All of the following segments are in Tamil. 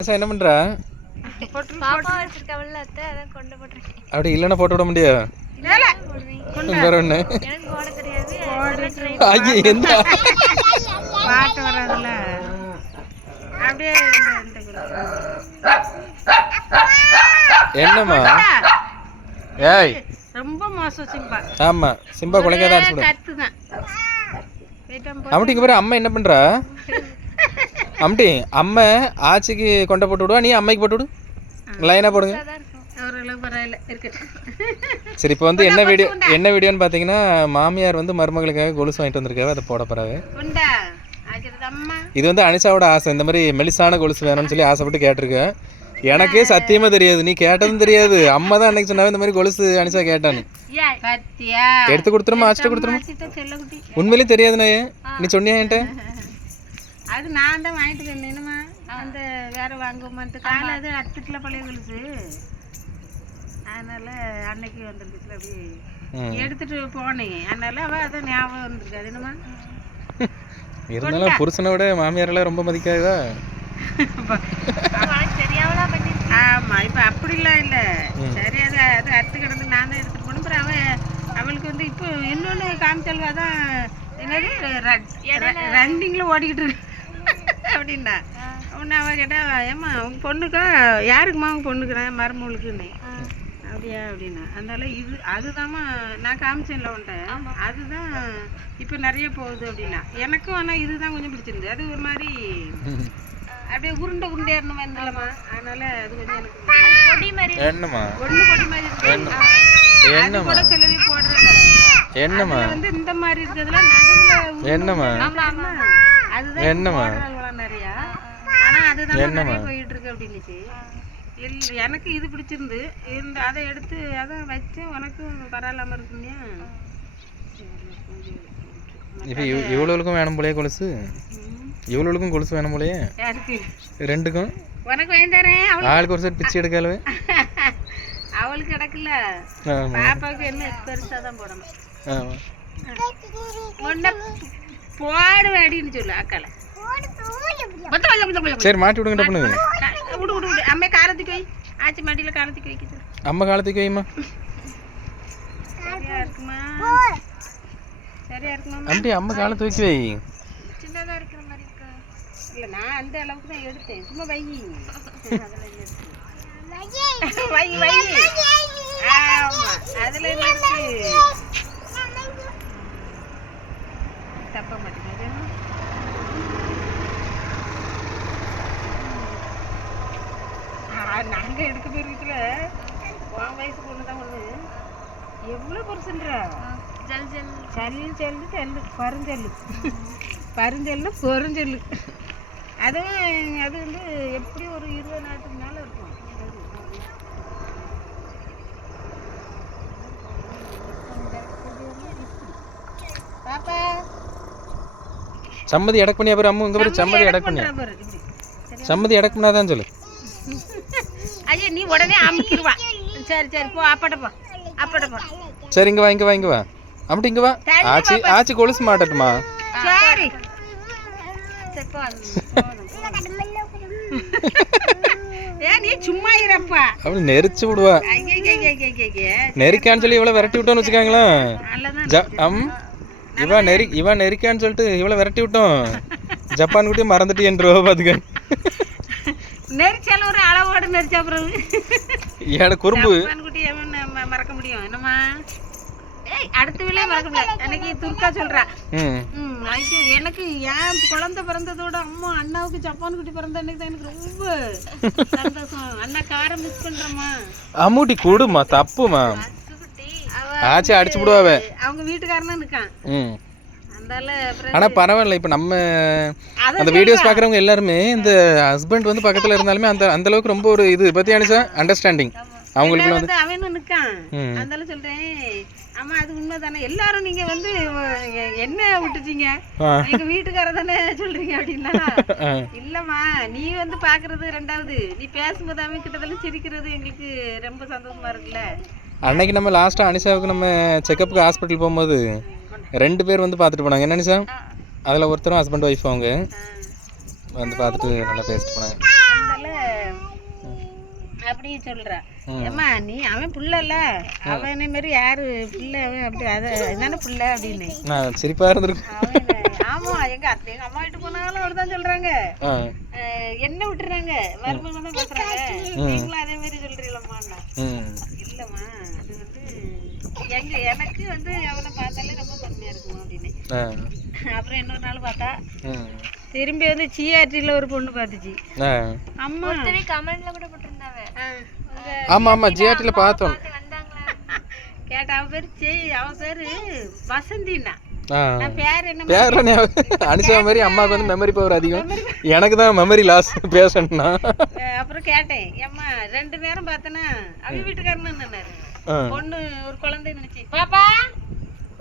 என்ன பண்றா? அப்படி இல்லைன்னா போட்டு விட முடியாது. வேற ஒண்ணு ஐயே எந்த பாட்டு அப்படியே. என்னம்மா? ஏய். ரொம்ப மோசம் சிம்பா. ஆமா சிம்பா குழந்தை தான் அடிச்சு பாரு அம்மா என்ன பண்றா? அம்டி அம்மா ஆச்சிக்கு கொண்டை போட்டு விடுவா? நீ அம்மைக்கு போட்டு விடு. லைனா போடுங்க. சரி இப்போ வந்து என்ன வீடியோ என்ன வீடியோன்னு பார்த்தீங்கன்னா மாமியார் வந்து மருமகளுக்காக கொலுசு வாங்கிட்டு வந்திருக்காவ அதை போட அம்மா? இது வந்து அனிஷாவோட ஆசை. இந்த மாதிரி மெலிசான கொலுசு வேணும்னு சொல்லி ஆசைப்பட்டு கேட்டிருக்கேன். எனக்கே சத்தியமா தெரியாது. நீ கேட்டதும் தெரியாது. அம்மா தான் அன்னைக்கு சொன்னாவே இந்த மாதிரி கொலுசு அனிஷா கேட்டான்னு. எடுத்து கொடுத்துருமா ஆச்சிட்டு கொடுத்துருமா. உண்மையிலேயே தெரியாது நான் நீ சொன்னியா என்கிட்ட? அது நான் தான் வாங்கிட்டு வந்தேன் என்னம்மா? அந்த வேற வாங்குமான்ட்டு காலை அது அத்துட்டுல பழைய கொலுசு அதனால அன்னைக்கு வந்திருக்குல அப்படியே ம். எடுத்துட்டு போனேன். அதனால அவ அதான் ஞாபகம் வந்திருக்கு அது என்னம்மா? இருந்தாலும் புருஷனை விட மாமியாரெல்லாம் ரொம்ப மதிக்காதா? ஆமா இப்ப அப்படிலாம் இல்ல. சரி அது அது அத்து கிடந்து நான் தான் எடுத்துட்டு போனேன். அப்புறம் அவ அவளுக்கு வந்து இப்போ இன்னொன்னு காமிச்சாலும் அதான் என்னது? ரன்னிங்ல ஓடிக்கிட்டு இருக்கு. அப்படின்னா உன்னை அவ கேட்டா ஏம்மா உங்க பொண்ணுக்கா யாருக்குமா உங்க பொண்ணுக்குறேன் மருமகளுக்குன்னு? அப்படியா அப்படின்னா. அதனால இது அதுதாம்மா நான் காமிச்சேன்ல உன்ட்ட அதுதான் இப்போ நிறைய போகுது அப்படின்னா. எனக்கும் ஆனால் இதுதான் கொஞ்சம் பிடிச்சிருந்து அது ஒரு மாதிரி அப்படியே உருண்டை உருண்டையா இருந்த மாதிரி இருந்தலம்மா அதனால அது கொஞ்சம் எனக்கு. கொடி மாதிரி என்னம்மா? ஒண்ணு கொடி மாதிரி அது என்னம்மா? கூட செலவி என்னம்மா? வந்து இந்த மாதிரி இருக்கிறதுல நடுவுல உருண்டை என்னம்மா? அதுதான் என்னம்மா? போயிட்டு இருக்கு அப்படின்னுச்சு. இல்ல எனக்கு இது பிடிச்சிருந்து இந்த அதை எடுத்து அதான் வச்சேன் உனக்கும் பரவாயில்லாம இருக்குனியா இப்போ இவ் இவ்வளோவுக்கும் வேணும் போலயே கொலுசு? இவ்வளோவுக்கும் கொலுசு வேணும் போலயே? யாருக்கு? ரெண்டுக்கும்? உனக்கு வாங்கி தரேன் அவளுக்கு. ஆளுக்கு ஒரு செட் பிச்சை எடுக்காலவே அவளுக்கு கிடக்குல பாப்பாவுக்கு என்ன பெருசா தான் போடணும். ஆமா. முன்ன போடு வேடின்னு சொல்லு அக்கால. சரி மாட்டி விடுங்க டப்புனு. விடு விடு விடு. அம்மே காரத்துக்கு வை. ஆச்சி மாட்டியில காரத்துக்கு வைக்க அம்மா காலத்துக்கு வைமா சரியா இருக்குமா? சரியா இருக்குமா அம்பி அம்மா காலை தூக்கி வை. சின்னதா இருக்கிற மாதிரி இருக்கா? இல்ல நான் அந்த அளவுக்கு தான் எடுத்தேன். சும்மா வை. அதுல? வை வை. ஆமா அதுல என்ன இருக்கு தப்ப மாட்டேங்குது ஆ, நாங்க எடுக்க போயிருக்கல உன் வயசு பொண்ணு தான் ஒண்ணு எவ்வளவு பெருசுன்றா? ஜல் ஜல். சல்லு செல்லு செல்லு பருஞ்செல்லு. பருஞ்செல்லு பொருஞ்செல்லு. அதுவும் அது வந்து எப்படி ஒரு இருபது நாட்டுக்கு மேலே இருக்கும்? பாப்பா. சம்மதி எடக்கு பண்ணியா பாரு அம்மா இங்க பாரு சம்மதி எடக்கு பண்ணியா? சம்மதி எடக்கு பண்ணாதான் சொல்லு. ஐயா நீ உடனே அமுக்கிடுவா. சரி சரி போ அப்பட போ. அப்பட போ. சரி இங்க வா இங்க வா இங்க வா. அம்டி இங்க வா. ஆச்சி ஆச்சி கொலுசு மாட்டட்டுமா? சரி. சரி போ ஏ நீ சும்மா இருப்பா. அப்படி நெரிச்சு விடுவா. ஐயா நெரிக்கான்னு சொல்லி இவ்வளோ விரட்டி விட்டோம்னு வச்சுக்காங்களேன். அம் இவா நெரி இவா நெரிக்கான்னு சொல்லிட்டு இவ்வளோ விரட்டி விட்டோம். ஜப்பான் குட்டி மறந்துட்டு என் ரூபா பார்த்துக்க. நெரிச்சாலும் ஒரு அளவோடு நெரிச்சா அப்புறம் ஏட குறும்பு. மறக்க முடியும். என்னம்மா? ஏய் அடுத்த விலையே மறக்க முடியாது. எனக்கு துர்கா சொல்றா. ம் ம் ஐயோ எனக்கு என் குழந்தை பிறந்ததோட அம்மா அண்ணாவுக்கு ஜப்பான் குட்டி பிறந்த அன்னைக்கு தான் எனக்கு ரொம்ப சந்தோஷம். அண்ணா காரை மிஸ் பண்றேம்மா. அம்மூட்டி கூடுமா தப்புமா ஆச்சி அடிச்சு விடுவாவ. அவங்க வீட்டுக்காரனா இருக்கான். ம். அந்தால அப்புறம் ஆனால் பரவாயில்ல இப்போ நம்ம அந்த வீடியோஸ் பார்க்குறவங்க எல்லாருமே இந்த ஹஸ்பண்ட் வந்து பக்கத்தில் இருந்தாலுமே அந்த அந்த அளவுக்கு ரொம்ப ஒரு இது. அனுச்சா அண்டர்ஸ்டாண்டிங் அவங்களுக்குள்ள வந்து அவனும் நிக்கான் ம். அந்தால சொல்றேன் ஆமா அது உண்மைதானே? எல்லாரும் நீங்க வந்து என்ன விட்டுட்டீங்க? ஆ. எங்க வீட்டுக்கார தானே சொல்றீங்க அப்படின்னா இல்லம்மா நீ வந்து பாக்குறது ரெண்டாவது. நீ பேசும்போது அவன் கிட்டதெல்லாம் சிரிக்கிறது எங்களுக்கு ரொம்ப சந்தோஷமா இருக்குல்ல? அன்னைக்கு நம்ம லாஸ்ட்டாக அனிஷாவுக்கு நம்ம செக்கப்புக்கு ஹாஸ்பிட்டல் போகும்போது ரெண்டு பேர் வந்து பார்த்துட்டு போனாங்க. என்ன அனிஷா? அதில் ஒருத்தரும் ஹஸ்பண்ட் ஒய்ஃப் அவங்க வந்து பார்த்துட்டு நல்லா பேசிட்டு போனாங்க. அதனால அப்படின்னு சொல்றா. ம். ஏம்மா நீ அவன் புள்ளல அவனை மாதிரி யாரு பிள்ளை அவன் அப்படி அது என்னென்ன பிள்ளை அப்படின்னு. நான் சிரிப்பாக இருந்திருக்கும் அவன் ஆமா எங்க அத்தை எங்க அம்மா வீட்டு போனாலும் அப்படிதான் சொல்றாங்க. என்ன விட்டுறாங்க? மருமக தான் பேசுறாங்க. நீங்களும் அதே மாதிரி சொல்றீங்களம்மாண்ணா இல்லம்மா அது வந்து எங்க எனக்கு வந்து அவனை பார்த்தாலே ரொம்ப பெருமையா இருக்குமா அப்படின்னு. அப்புறம் இன்னொரு நாள் பார்த்தா திரும்பி வந்து சிஆர்டியில் ஒரு பொண்ணு பார்த்துச்சு. அம்மா. கமெண்ட்ல கூட ஆமாம் ஆமாம் ஜிஆர்டியில் பார்த்தோம். கேட்டா அவ பேர் செய் அவ பேரு வசந்தினா பேர் அனுஷா மாதிரி அம்மாவுக்கு வந்து மெமரி பவர் அதிகம். எனக்கு தான் மெமரி லாஸ் பேஷண்ட்னா அப்புறம் கேட்டேன். ஏம்மா ரெண்டு நேரம் பார்த்தனா அவ வீட்டுக்காரன்னு பொண்ணு ஒரு குழந்தை நினைச்சு. பாப்பா!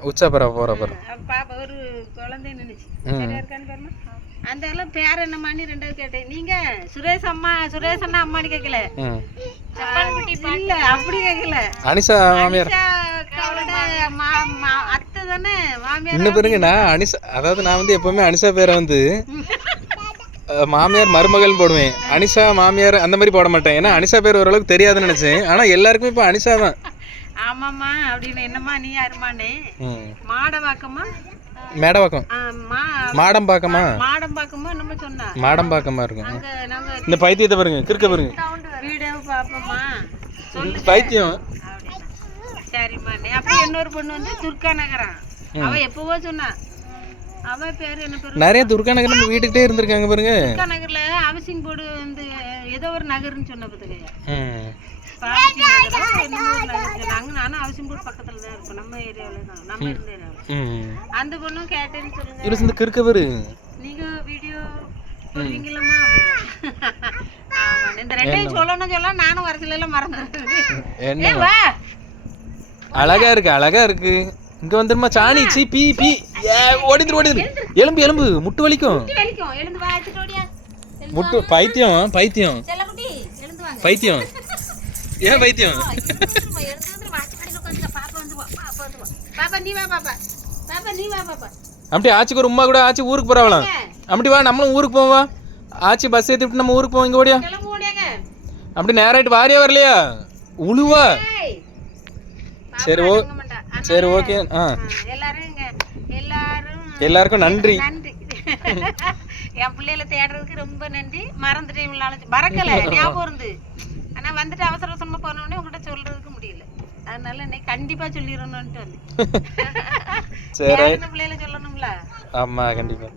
போகிற அவ பாப்பா ஒரு குழந்தை நினைச்சு. சரியா இருக்கான்னு பாருமா. அந்த எல்லாம் பேர் என்னம்மான்னு ரெண்டாவது கேட்டேன். நீங்க சுரேஷ் அம்மா சுரேஷ் அண்ணா அம்மான்னு கேட்கல இல்ல அப்படி கேட்கல அனிஷா மாமியார். அத்தை தானே மாமியார்? இன்னும் பாருங்க நான் அனிஷா அதாவது நான் வந்து எப்பவுமே அனிஷா பேரை வந்து மாமியார் மருமகள்னு போடுவேன். அனிஷா மாமியார் அந்த மாதிரி போட மாட்டேன். ஏன்னா அனிஷா பேர் ஓரளவுக்கு தெரியாதுன்னு நினைச்சேன். ஆனா எல்லாருக்கும் இப்போ அனிஷா தான். ஆமாம்மா அப்படின்னு என்னம்மா நீ யாருமானே மாடவாக்கம்மா மேடவாக்கம் ஆ, மா மாடம்பாக்கமா மாடம்பாக்கம்மா நம்ம சொன்னா. மாடம்பாக்கமா இருக்கும். அங்க நாங்க இந்த பைத்தியத்தை பாருங்க கிறுக்க பாருங்க. வீடியோ பாப்போம்மா. சொல்லு பைத்தியம். சரிம்மா அப்புறம் இன்னொரு பொண்ணு வந்து துர்கா நகரம். அவ எப்பவோ சொன்னா. அவ பேரு என்ன பேரு? நிறைய துர்கா நகர் நம்ம வீட்டுக்கிட்டே இருந்திருக்காங்க பாருங்க. துர்கா நகர்ல ஹவுசிங் போர்டு வந்து ஏதோ ஒரு நகர்னு சொன்ன பத்துக்கையா நகரம் சொன்னாங்க நானும் போர்டு பக்கத்துல தான் இருப்பேன். நம்ம ஏரியாவில தான். நம்ம இருந்த ஏரியாவில் ம் அந்த பொண்ணும் கேட்டேன்னு சொல்லுங்க. இரு இந்த கிறுக்க பாரு நீங்க வீடியோ போடுவீங்களம்மா? அப்படின்னு ஆமா இந்த ரெண்டையும் சொல்லணும் சொல்ல நானும் வரதுல எல்லாம் வா. அழகா இருக்கு அழகா இருக்கு. இங்க வந்துருமா சாணி சீ பீ பீ. ஏ, ஓடிந்துரு ஓடிந்துரு. எலும்பு எலும்பு முட்டு வலிக்கும். முட்டு பைத்தியம் பைத்தியம். பைத்தியம். ஏன் பைத்தியம் எழுந்து வந்து வாட்சி கடையில் உட்காந்து பாப்பா வந்து வா பாப்பா வந்து வா. பாப்பா நீ வா பாப்பா. பாப்பா நீ வா பாப்பா. அப்படி ஆச்சிக்கு ஒரு உமா கூட ஆச்சி ஊருக்கு போறாங்களாம் அப்படி வா நம்மளும் ஊருக்கு போவா ஆச்சி பஸ் ஏத்தி விட்டு நம்ம ஊருக்கு போவோம் இங்க ஓடியா. அப்படி நேராயிட்டு வாரியா வரலையா? உழுவா. சரி ஓ சரி ஓகே ஆ. எல்லாருக்கும் நன்றி. நன்றி. என் பிள்ளைகளை தேடுறதுக்கு ரொம்ப நன்றி. மறந்துட்டேன் மறக்கல ஞாபகம் இருந்து. ஆனா வந்துட்டு அவசர அவசரமா போன உடனே உங்ககிட்ட சொல்றதுக்கு முடியல. அதனால இன்னைக்கு கண்டிப்பா சொல்லிடணும்ட்டு வந்தேன். சரி பிள்ளைகளை சொல்லணும்ல? ஆமா கண்டிப்பா.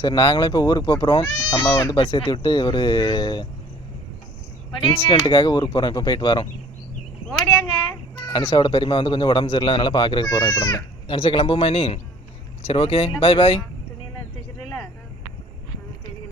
சரி நாங்களும் இப்போ ஊருக்கு போகிறோம் அம்மா வந்து பஸ் ஏற்றி விட்டு ஒரு இன்சிடென்ட்டுக்காக ஊருக்கு போகிறோம் இப்போ போயிட்டு வரோம். ஓடியாங்க. அனிஷாவோட பெரியம்மா வந்து கொஞ்சம் உடம்பு சரியில்லை அதனால பார்க்குறதுக்கு போகிறோம் இப்போ நம்ம. அனிஷா கிளம்புமா நீ சரி ஓகே பாய் பாய்